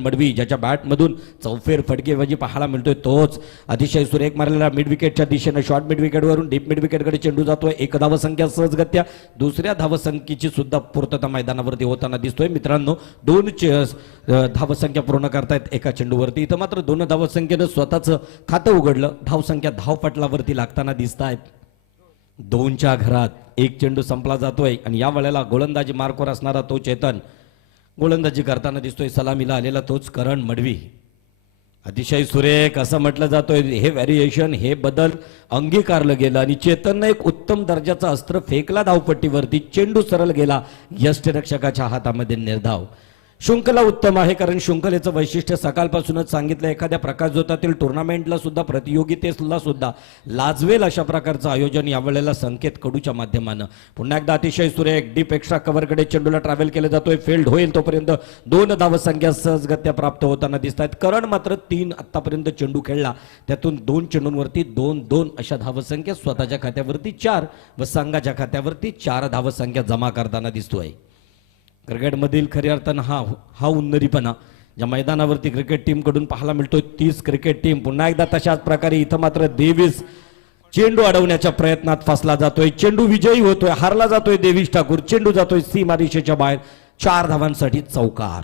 मडवी ज्याच्या बॅटमधून चौफेर फटकेबाजी पाहायला मिळतोय. तोच अतिशय सुरेख मारलेला मिड विकेटच्या दिशेने शॉर्ट मिड विकेटवरून डीप मिड विकेटकडे चेंडू जातोय. एक धावसंख्या सहजगत्या दुसऱ्या धावसंख्येची सुद्धा पूर्तता मैदानावरती होताना दिसतोय. मित्रांनो 2 धावसंख्या पूर्ण करतायत एका चेंडूवरती. इथं मात्र 2 धावसंख्येनं स्वतःचं खातं उघडलं. धावसंख्या धावपटलावरती लागताना दिसत आहेत. 2च्या घरात 1 चेंडू संपला जातोय आणि या वेळेला गोलंदाजी मार्कवर असणारा तो चेतन गोलंदाजी करताना दिसतोय. सलामीला आलेला तोच करण मडवी. अतिशय सुरेख असं म्हटलं जातोय. हे व्हॅरिएशन, हे बदल अंगीकारलं गेलं आणि चेतननं एक उत्तम दर्जाचा अस्त्र फेकला धावपट्टीवरती. चेंडू सरळ गेला यष्टिरक्षकाच्या हातामध्ये. निर्धाव. शृंखला उत्तम आहे, कारण शृंखलेचं वैशिष्ट्य सकाळपासूनच सांगितलं. एखाद्या प्रकाशझोतातील टुर्नामेंटला सुद्धा, प्रतियोगितेला सुद्धा लाजवेल अशा प्रकारचं आयोजन यावेळेला संकेत कडूच्या माध्यमानं. पुन्हा एकदा अतिशय सुरेख डीप एक्स्ट्रा कव्हरकडे चेंडूला ट्रॅव्हल केलं जातोय. फेल्ड होईल तोपर्यंत 2 धावसंख्या सहजगत्या प्राप्त होताना दिसत आहेत. करण मात्र 3 आतापर्यंत चेंडू खेळला, त्यातून 2 चेंडूंवरती 2-2 अशा धावसंख्या, स्वतःच्या खात्यावरती 4 व संघाच्या खात्यावरती 4 धावसंख्या जमा करताना दिसतोय. क्रिकेटमधील खऱ्या अर्थानं हा उन्नरीपणा ज्या मैदानावरती क्रिकेट टीम कडून पाहायला मिळतोय. 30 क्रिकेट टीम पुन्हा एकदा तशाच प्रकारे इथं मात्र देवीस चेंडू अडवण्याच्या प्रयत्नात फसला जातोय. चेंडू विजयी होतोय, हारला जातोय देवीश ठाकूर. चेंडू जातोय सीमारेषेच्या बाहेर. 4 धावांसाठी चौकार.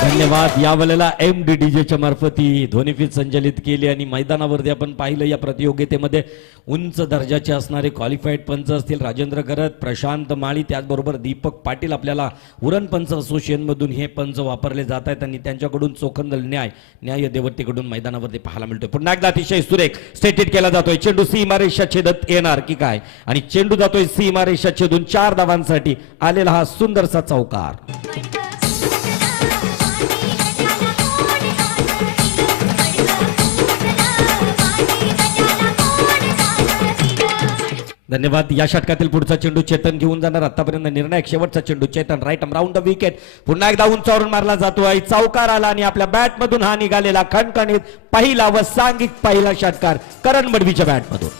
धन्यवाद. यावेळेला MDDJच्या मार्फत ही ध्वनिफीत संचलित केली आणि मैदानावरती आपण पाहिलं या प्रतियोगितेमध्ये उंच दर्जाचे असणारे क्वालिफाईड पंच असतील. राजेंद्र करत, प्रशांत माळी, त्याचबरोबर दीपक पाटील आपल्याला उरण पंच असोसिएशनमधून हे पंच वापरले जात आहेत आणि त्यांच्याकडून चोखंदल न्याय देवतेकडून मैदानावरती पाहायला मिळतोय. पुन्हा एकदा अतिशय सुरेख स्टेटेड केला जातोय. चेंडू सीमारेषा छेदत येणार की काय, आणि चेंडू जातोय सीमारेषा छेदून. 4 धावांसाठी आलेला हा सुंदरसा चौकार. धन्यवाद. या षटकातील पुढचा चेंडू चेतन घेऊन जाणार. आतापर्यंत निर्णायक शेवटचा चेंडू चेतन राईट राऊंड द विकेट. पुन्हा एकदा उंचावरून मारला जातोय. चौकार आला आणि आपल्या बॅटमधून हा निघालेला खणखणीत पहिला व सांघिक पहिला षटकार करण मडवीच्या बॅटमधून.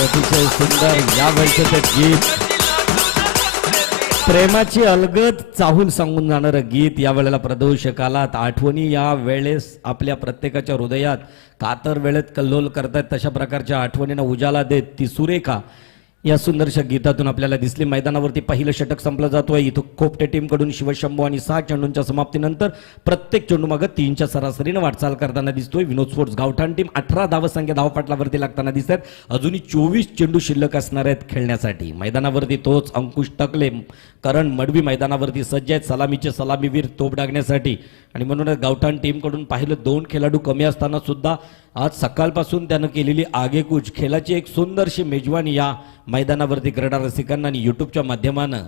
अतिशय सुंदर या वर्षाचं गीत, प्रेमाची अलगद चाहूल सांगून जाणारं गीत यावेळेला प्रदर्शकाला. आठवणी या वेळेस आपल्या प्रत्येकाच्या हृदयात कातर वेळेत कल्लोल करतायत. तशा प्रकारच्या आठवणींना उजाला देत ती सुरेखा या सुंदरशा गीतातून आपल्याला दिसली. मैदानावरती पहिलं षटक संपलं जातोय. इथं कोपटे टीम कडून शिवशंभू आणि 6 चेंडूंच्या समाप्तीनंतर प्रत्येक चेंडू मागं 3च्या सरासरीनं वाटचाल करताना दिसतोय. विनोद स्पोर्ट्स गावठाण टीम 18 धावसंख्या धावपटलावरती लागताना दिसत आहेत. अजूनही 24 चेंडू शिल्लक असणार आहेत खेळण्यासाठी. मैदानावरती तोच अंकुश टकले, करण मडवी मैदानावरती सज्ज आहेत सलामीचे सलामीवीर तोप डागण्यासाठी. आणि म्हणूनच गावठाण टीम कडून पाहिलं 2 खेळाडू कमी असताना सुद्धा आज सकाळपासून त्यानं केलेली आगेकूच, खेळाची एक सुंदरशी मेजवानी या मैदानावरती क्रीडा रसिकांना आणि युट्यूबच्या माध्यमानं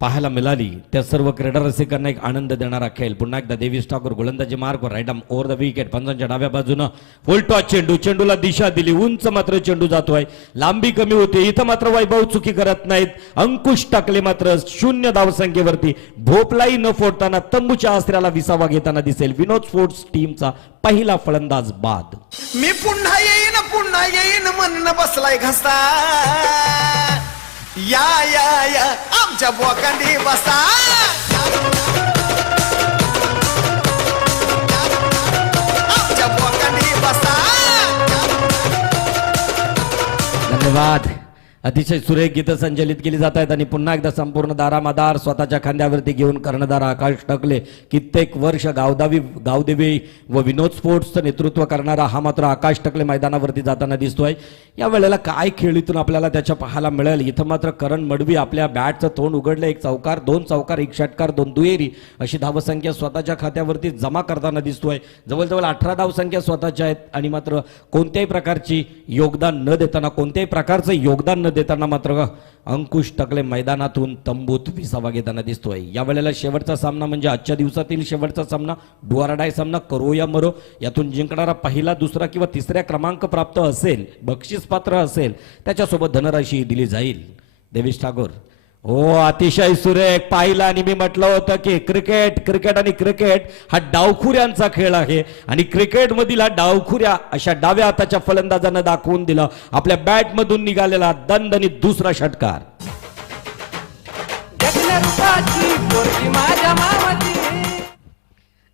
पाहायला मिळाली त्या सर्व क्रीडा रसिकांना एक आनंद देणारा खेळ. पुन्हा एकदा देवीस ठाकूर गोलंदाजी मार्गवर right arm over the wicket, पंजांच्या डाव्या बाजूनं फुल टॉस चेंडू, चेंडूला दिशा दिली, उंच मात्र चेंडू जातोय, लांबी कमी होते. इथं मात्र वैभव चुकी करत नाहीत. अंकुश टाकले मात्र 0 धावसंख्येवरती भोपलाई न फोडताना तंबूच्या आसऱ्याला विसावा घेताना दिसेल विनोद स्पोर्ट्स टीमचा पहिला फलंदाज बाद. मी पुन्हा येईन म्हणणं बसलाय घसा. या या या आमच्या बोकांडी बसा. आमच्या बोकांडी बसा. धन्यवाद. अतिशय सुरेख गीतं संचलित केली जात आहेत आणि पुन्हा एकदा संपूर्ण दारामादार स्वतःच्या खांद्यावरती घेऊन कर्णधार आकाश टकले कित्येक वर्ष गावदेवी व विनोद स्पोर्ट्सचं नेतृत्व करणारा हा मात्र आकाश टकले मैदानावरती जाताना दिसतोय. या वेळेला काय खेळीतून आपल्याला त्याच्या पाहायला मिळेल. इथं मात्र करण मडवी आपल्या बॅटचं तोंड उघडलं, 1 चौकार 2 चौकार 1 षटकार 2 दुहेरी अशी धावसंख्या स्वतःच्या खात्यावरती जमा करताना दिसतोय. जवळजवळ 18 धावसंख्या स्वतःच्या आहेत आणि मात्र कोणत्याही प्रकारची योगदान न देताना, कोणत्याही प्रकारचं योगदान न देताना मात्र अंकुश टकले मैदानातून तंबूत विसावा घेताना दिसतोय. या वेळेला शेवटचा सामना म्हणजे आजच्या दिवसातील शेवटचा सामना, डुआरडाय सामना, करो या मरो. यातून जिंकणारा पहिला, दुसरा किंवा तिसऱ्या क्रमांक प्राप्त असेल, बक्षीस पात्र असेल, त्याच्यासोबत धनराशी दिली जाईल. देवीश ठाकूर हो अतिशय सुरेख पाहिला आणि मी म्हटलं होतं की क्रिकेट हा डावखुऱ्यांचा खेळ आहे आणि क्रिकेटमधील हा डावखुऱ्या अशा डाव्या हाताच्या फलंदाजानं दाखवून दिलं. आपल्या बॅटमधून निघालेला दणदणीत दुसरा षटकार.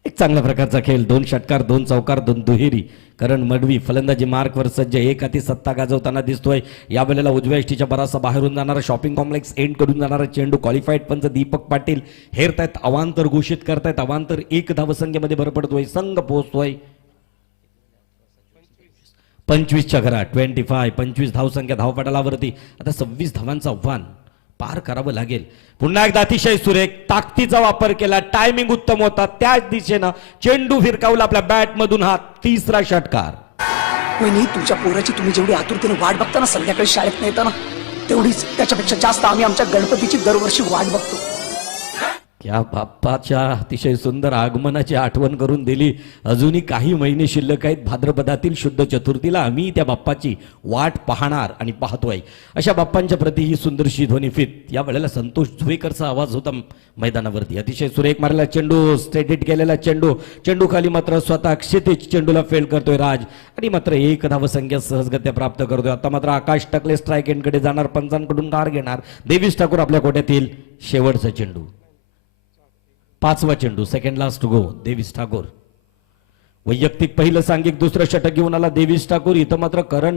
एक चांगल्या प्रकारचा खेळ, 2 षटकार 2 चौकार 2 दुहेरी. करण मडवी फलंदाजी मार्कवर सज्ज, 1 हाती सत्ता गाजवताना दिसतोय. या वेळेला उजव्या एष्टीच्या बराचसा बाहेरून जाणारा शॉपिंग कॉम्प्लेक्स एंड करून जाणारा चेंडू क्वालिफाईड पंच दीपक पाटील हेरतायत, अवांतर घोषित करतायत. अवांतर 1 धावसंख्येमध्ये भर पडतोय, संघ पोहोचतोय 25च्या घरात. 25 धावसंख्या धावपटलावरती. आता 26 धावांचं आव्हान पार करावं लागेल. पुन्हा एकदा अतिशय सुरेख ताकदीचा वापर केला, टायमिंग उत्तम होता, त्याच दिशेनं चेंडू फिरकावला आपल्या बॅटमधून. हा तिसरा षटकार. वहिनी तुमच्या पोराची तुम्ही जेवढी आतुरतेने वाट बघता ना संध्याकाळी शाळेत येताना, तेवढीच त्याच्यापेक्षा जास्त आम्ही आमच्या गणपतीची दरवर्षी वाट बघतो. या बाप्पाच्या अतिशय सुंदर आगमनाची आठवण करून दिली. अजूनही काही महिने शिल्लक आहेत भाद्रपदातील शुद्ध चतुर्थीला आम्ही त्या बाप्पाची वाट पाहणार आणि पाहतोय. अशा बाप्पांच्या प्रती ही सुंदरशी ध्वनिफीत. या वेळेला संतोष झुवेकरचा आवाज होता मैदानावरती. अतिशय सुरेख मारलेला चेंडू, स्ट्रेट केलेला चेंडू खाली मात्र स्वतः क्षितिज चेंडूला फेल करतोय राज आणि मात्र 1 धावसंख्या सहजगत्या प्राप्त करतोय. आता मात्र आकाश टकले स्ट्राईक एंडकडे जाणार, पंचांकडून कार घेणार. देवीश ठाकूर आपल्या कोट्यातील शेवटचा चेंडू, 5वा चेंडू, second last to go. Devish Thakur वैयक्तिक पहिलं सांघिक दुसरं षटक घेऊन आला देवीश ठाकूर. इथं मात्र करण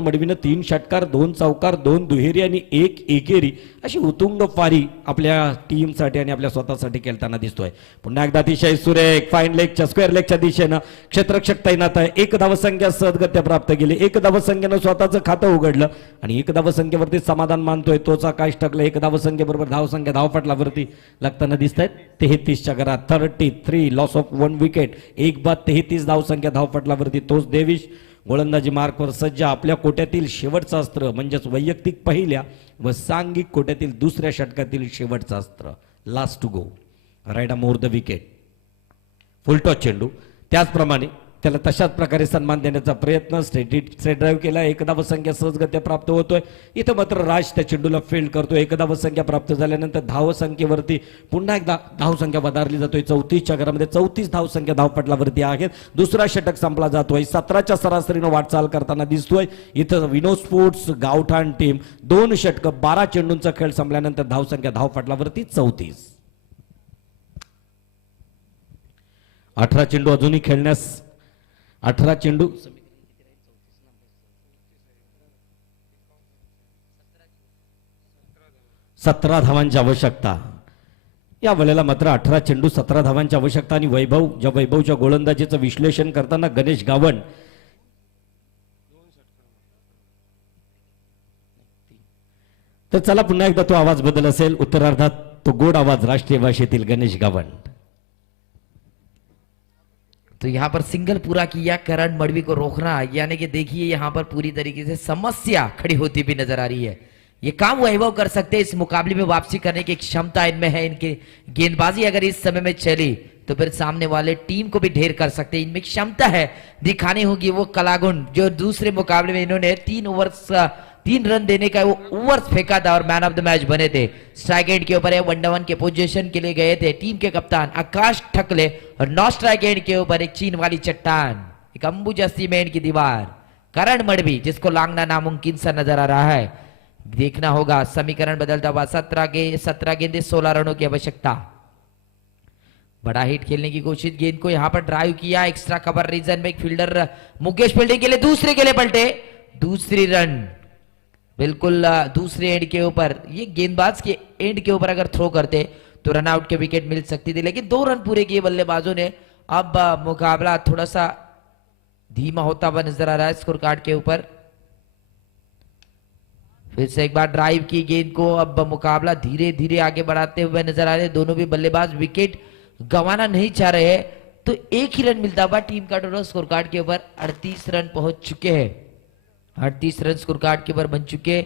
मडवीनं 3 षटकार 2 चौकार 2 दुहेरी आणि 1 एकेरी अशी उतुंग फारी आपल्या टीमसाठी आणि आपल्या स्वतःसाठी खेळताना दिसतोय. पुन्हा एकदा अतिशय सुरेख फाईन लेगच्या स्क्वेअर लेगच्या दिशेनं क्षेत्ररक्षक तैनात आहे. 1 धावसंख्या सहजगत्या प्राप्त केली. 1 धावसंख्येनं स्वतःचं खातं उघडलं आणि 1 धावसंख्येवरती समाधान मानतोय तोच आकाश टकले. 1 धावसंख्येबरोबर धावसंख्या धावपटलावरती लागताना दिसत आहेत. 33च्या घरात 33 लॉस ऑफ 1 विकेट, 1 बाद 33 धावसंख्या धावपटलावरती तोच देवीश. गोलंदाजी मार्कवर सज्ज, आपल्या कोट्यातील शेवटचं अस्त्र म्हणजेच वैयक्तिक पहिल्या व सांघिक कोट्यातील दुसऱ्या षटकातील शेवटचं अस्त्र, last to go. Right arm over the wicket, full toss चेंडू. त्याचप्रमाणे त्याला तशाच प्रकारे सन्मान देण्याचा प्रयत्न, स्ट्रेट ड्राईव्ह केला. 1 धावसंख्या सहजगत्या प्राप्त होतोय. इथं मात्र राज त्या चेंडूला फील्ड करतोय. 1 धावसंख्या प्राप्त झाल्यानंतर धावसंख्येवरती पुन्हा एकदा धावसंख्या वधारली जातोय. 34च्या घरामध्ये 34 धावसंख्या धावपटलावरती आहेत. दुसरा षटक संपला जातोय. 17च्या सरासरीनं वाटचाल करताना दिसतोय. इथं विनोद स्पोर्ट्स गावठाण टीम 2 षटकं 12 चेंडूंचा खेळ संपल्यानंतर धावसंख्या धावपटलावरती 34. 18 चेंडू अजूनही खेळण्यास, 18 चेंडू 17 धावांची आवश्यकता. या वेळेला मात्र 18 चेंडू 17 धावांची आवश्यकता आणि वैभवच्या गोलंदाजीचं विश्लेषण करताना गणेश गावण तर चला पुन्हा एकदा तो आवाज बदल असेल उत्तरार्धात, तो गोड आवाज राष्ट्रीय भाषेतील गणेश गावण. तो यहाँ पर सिंगल पूरा किया करण मडवी को रोकना, यानी कि देखिए यहाँ पर पूरी तरीके से समस्या खड़ी होती भी नजर आ रही है. ये काम वैभव कर सकते हैं। इस मुकाबले में वापसी करने की क्षमता इनमें है। इनकी गेंदबाजी अगर इस समय में चली तो फिर सामने वाले टीम को भी ढेर कर सकते हैं। इनमें क्षमता है, दिखानी होगी वो कलागुण जो दूसरे मुकाबले में इन्होंने 3 रन देने का वो ओवर्स फेंका था और मैन ऑफ द मैच बने थे। स्ट्राइक एंड के ऊपर है, 1-1 के पोजीशन के लिए गए थे टीम के कप्तान आकाश ठकले और 9 स्ट्राइक एंड के ऊपर एक चीन वाली चट्टान, एक अंबुजा सीमेंट की दीवार, करण मडवी जिसको लांघना नामुमकिन सा नजर आ रहा है। देखना होगा समीकरण बदलता हुआ। 17 गेंदे 16 रनों की आवश्यकता। बड़ा हिट खेलने की कोशिश, गेंद को यहां पर ड्राइव किया, एक्स्ट्रा कवर रीजन में एक फील्डर मुकेश फील्डिंग के लिए दूसरे के लिए पलटे, दूसरी रन बिल्कुल दूसरे एंड के ऊपर। ये गेंदबाज के एंड के ऊपर अगर थ्रो करते तो रन आउट के विकेट मिल सकती थी, लेकिन 2 रन पूरे किए बल्लेबाजों ने। अब मुकाबला थोड़ा सा धीमा होता हुआ नजर आ रहा है स्कोर कार्ड के ऊपर। फिर से एक बार ड्राइव की गेंद को, अब मुकाबला धीरे धीरे आगे बढ़ाते हुए नजर आ रहे हैं। दोनों भी बल्लेबाज विकेट गंवाना नहीं चाह रहे हैं, तो एक ही रन मिलता हुआ टीम का टोटल स्कोर कार्ड के ऊपर 38 रन पहुंच चुके हैं। 38 रन स्कोर कार्ड के ऊपर बन चुके।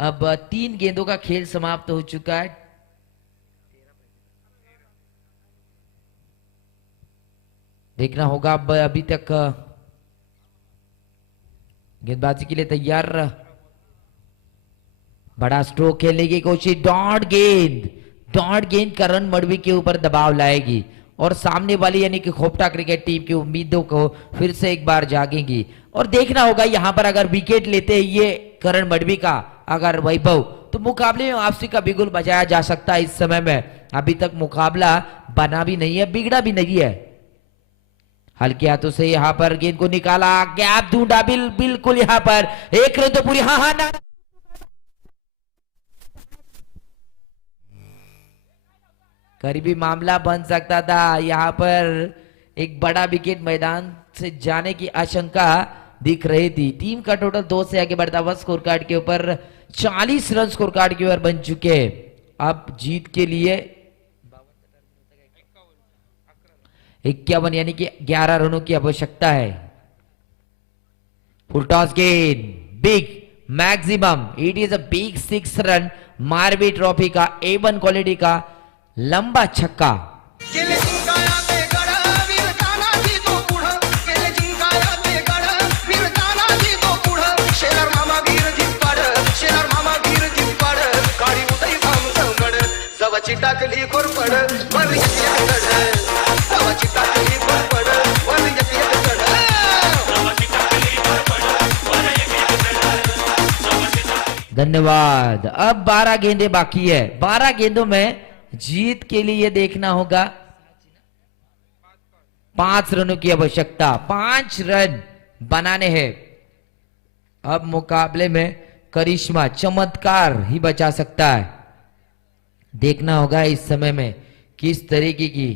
अब 3 गेंदों का खेल समाप्त हो चुका है। देखना होगा अब अभी तक गेंदबाजी के लिए तैयार, बड़ा स्ट्रोक खेलने की कोशिश, डॉट गेंद करण मडवी के ऊपर दबाव लाएगी और सामने वाली यानी कि खोपटा क्रिकेट टीम की उम्मीदों को फिर से एक बार जागेंगी। और देखना होगा यहां पर अगर विकेट लेते हैं ये करण मडवी का अगर वैभव, तो मुकाबले में वापसी का बिगुल बजाया जा सकता है। इस समय में अभी तक मुकाबला बना भी नहीं है, बिगड़ा भी नहीं है। हल्के हाथों से यहां पर गेंद को निकाला, गैप ढूंढा, बिल्कुल यहां पर एक रन तो पूरी, हाँ ना करीबी मामला बन सकता था। यहां पर एक बड़ा विकेट मैदान से जाने की आशंका दिख रही थी। टीम का टोटल 2 से आगे बढ़ता हुआ स्कोर कार्ड के ऊपर 40 रन स्कोर कार्ड के ऊपर बन चुके। अब जीत के लिए 51 यानी कि 11 रनों की आवश्यकता है। फुल टॉस गेंद, big maximum, it is a big 6 run Marvi trophy का A1 क्वालिटी का लंबा छक्का। गेले जिंकाया ते गड वीर तानाजी तो पुढं, गेले जिंकाया ते गड वीर तानाजी तो पुढं, शेलार मामा वीर जिंपाड, शेलार मामा वीर जिंपाड, काळी उदय थांब संगड, जवाची टाकली कोरपड वर येते गड, जवाची टाकली कोरपड वर येते गड, जवाची टाकली कोरपड वर येते गड। धन्यवाद। अब 12 गेंदें बाकी है। 12 गेंदों में जीत के लिए देखना होगा 5 रनों की आवश्यकता। 5 रन बनाने हैं। अब मुकाबले में करिश्मा, चमत्कार ही बचा सकता है। देखना होगा इस समय में किस तरीके की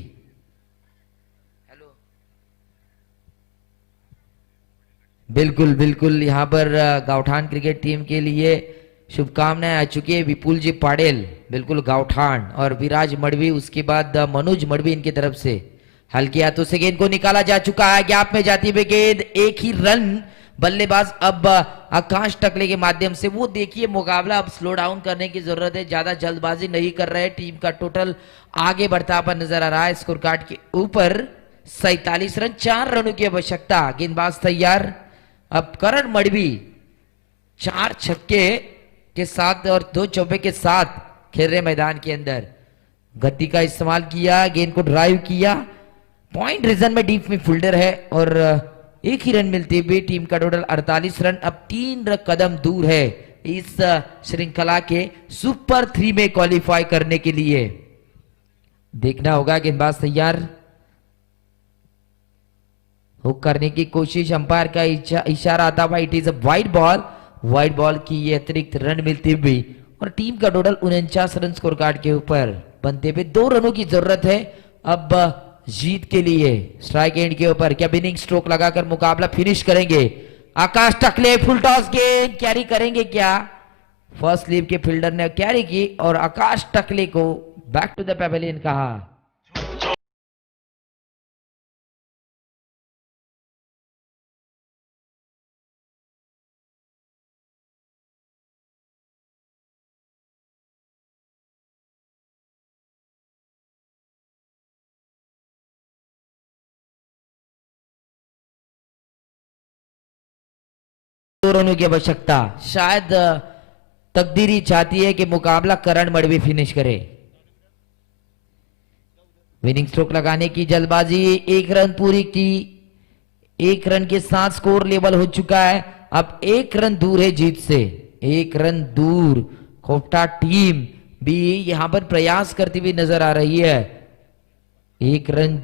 बिल्कुल यहां पर गावठान क्रिकेट टीम के लिए शुभकामनाएं आ चुकी है। विपुल जी पाडेल बिल्कुल गावठान और विराज मडवी, उसके बाद मनोज मडवी इनकी तरफ से। हल्के हाथों से गेंद को निकाला जा चुका है, गैप में जाती हुई गेंद, एक ही रन। बल्लेबाज अब आकाश टकले के माध्यम से, वो देखिए मुकाबला अब स्लो डाउन करने की जरूरत है, ज्यादा जल्दबाजी नहीं कर रहे। टीम का टोटल आगे बढ़ता हुआ नजर आ रहा है स्कोर कार्ड के ऊपर 47 रन, 4 रनों की आवश्यकता। गेंदबाज तैयार। अब करण मडवी 4 छक्के के साथ और 2 चौके के साथ खेल रहे मैदान के अंदर। गति का इस्तेमाल किया, गेंद को ड्राइव किया, पॉइंट रीजन में डीप में फील्डर है और एक ही रन मिलती हुई टीम का टोटल 48 रन अब 3 कदम दूर है इस श्रृंखला के सुपर 3 में क्वालिफाई करने के लिए। देखना होगा गेंदबाज तैयार। हुक करने की कोशिश, अंपायर का इशारा आता हुआ, it is a wide ball. Wide ball की ये अतिरिक्त रन मिलती हुई और टीम का टोटल 49 रन स्कोर कार्ड के ऊपर बनते हुए 2 रनों की जरूरत है अब जीत के लिए। स्ट्राइक एंड के ऊपर क्या विनिंग स्ट्रोक लगाकर मुकाबला फिनिश करेंगे आकाश टकले। फुल टॉस गेंद कैरी करेंगे क्या? फर्स्ट स्लीव के फील्डर ने कैरी की और आकाश टकले को बैक टू द पेवेलियन कहा। रनों की आवश्यकता। शायद तकदीरी चाहती है कि मुकाबला करण मडवी फिनिश करे। विनिंग स्ट्रोक लगाने की जल्दबाजी, 1 रन पूरी की, 1 रन के साथ स्कोर लेवल हो चुका है। अब 1 रन दूर है जीत से, 1 रन दूर। खोपटा टीम भी यहां पर प्रयास करती हुई नजर आ रही है। 1 रन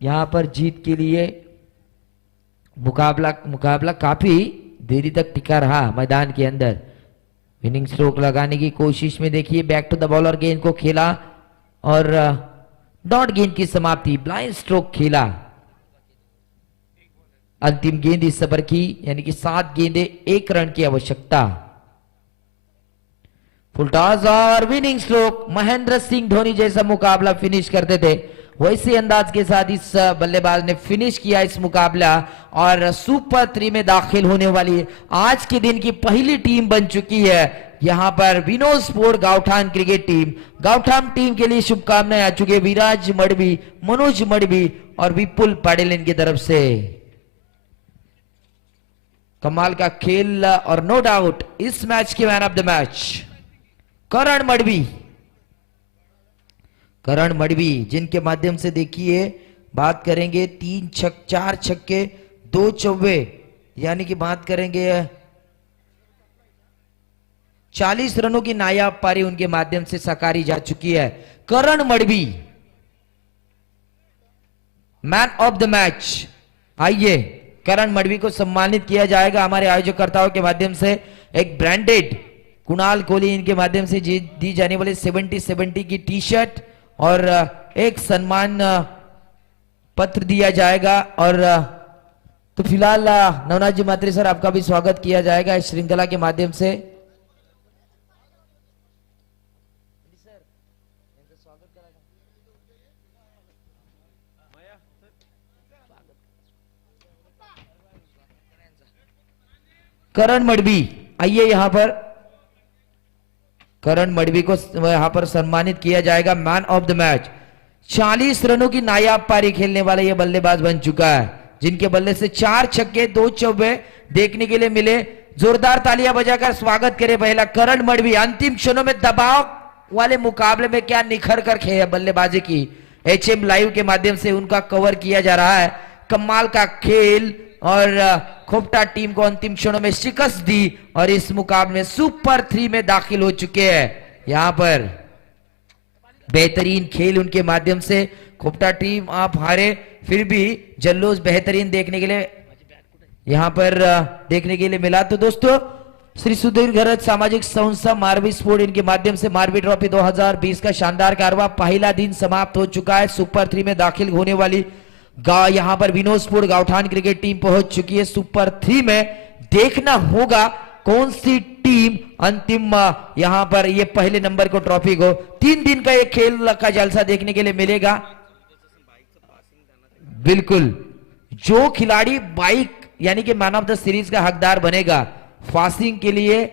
यहां पर जीत के लिए मुकाबला काफी देरी तक टिका रहा मैदान के अंदर। विनिंग स्ट्रोक लगाने की कोशिश में देखिए बैक टू द बॉलर गेंद को खेला और डॉट गेंद की समाप्ति, ब्लाइंड स्ट्रोक खेला। अंतिम गेंद इस ओवर की, यानी कि 7 गेंदें 1 रन की आवश्यकता। फुल टॉस और विनिंग स्ट्रोक। महेंद्र सिंह धोनी जैसा मुकाबला फिनिश करते थे वैसे अंदाज के साथ इस बल्लेबाज ने फिनिश किया इस मुकाबला और सुपर 3 में दाखिल होने वाली आज के दिन की पहली टीम बन चुकी है। यहां पर Vinod sport Gavthan cricket team, Gavthan team के लिए शुभकामनाएं आ चुके विराज मडवी, मनोज मडवी और विपुल पाटिल इनकी तरफ से। कमाल का खेल और नो डाउट इस मैच के मैन ऑफ द मैच करण मडवी। करण मडवी जिनके माध्यम से देखिए बात करेंगे 4 छक्के 2 चौवे, यानी कि बात करेंगे 40 रनों की नायाब पारी उनके माध्यम से सकारी जा चुकी है। Karan Madvi man of the match. आइए करण मडवी को सम्मानित किया जाएगा हमारे आयोजकर्ताओं के माध्यम से। एक ब्रांडेड कुणाल कोहली इनके माध्यम से दी जाने वाली 70-70 की टी शर्ट और एक सम्मान पत्र दिया जाएगा। और तो फिलहाल नवनाथ जी मात्री सर आपका भी स्वागत किया जाएगा इस श्रृंखला के माध्यम से। करण मडवी आइए यहां पर, करण मडवी को यहां पर सम्मानित किया जाएगा मैन ऑफ द मैच। 40 रनों की नायाब पारी खेलने वाला यह बल्लेबाज बन चुका है जिनके बल्ले से 4 छक्के 2 चौबे देखने के लिए मिले। जोरदार तालियां बजाकर स्वागत करें पहला करण मडवी। अंतिम क्षणों में दबाव वाले मुकाबले में क्या निखर कर खेल बल्लेबाजी की, HM लाइव के माध्यम से उनका कवर किया जा रहा है। कमाल का खेल और खोपटा टीम को अंतिम क्षणों में शिकस्त दी और इस मुकाबले में सुपर 3 में दाखिल हो चुके हैं। यहां पर बेहतरीन खेल उनके माध्यम से खोपटा टीम आप हारे फिर भी जल्लोष बेहतरीन देखने के लिए यहां पर देखने के लिए मिला। तो दोस्तों श्री सुधीर घरत सामाजिक संस्था मारवी स्पोर्ट इनके माध्यम से मारवी ट्रॉफी 2020 का शानदार कारवा पहला दिन समाप्त हो चुका है। सुपर 3 में दाखिल होने वाली यहां पर Vinod sport Gavthan cricket team पहुंच चुकी है सुपर 3 में। देखना होगा कौन सी टीम अंतिम यहां पर ये पहले नंबर को ट्रॉफी को 3 दिन का ये खेल का जलसा देखने के लिए मिलेगा। बिल्कुल जो खिलाड़ी बाइक यानी कि मैन ऑफ द सीरीज का हकदार बनेगा फासिंग के लिए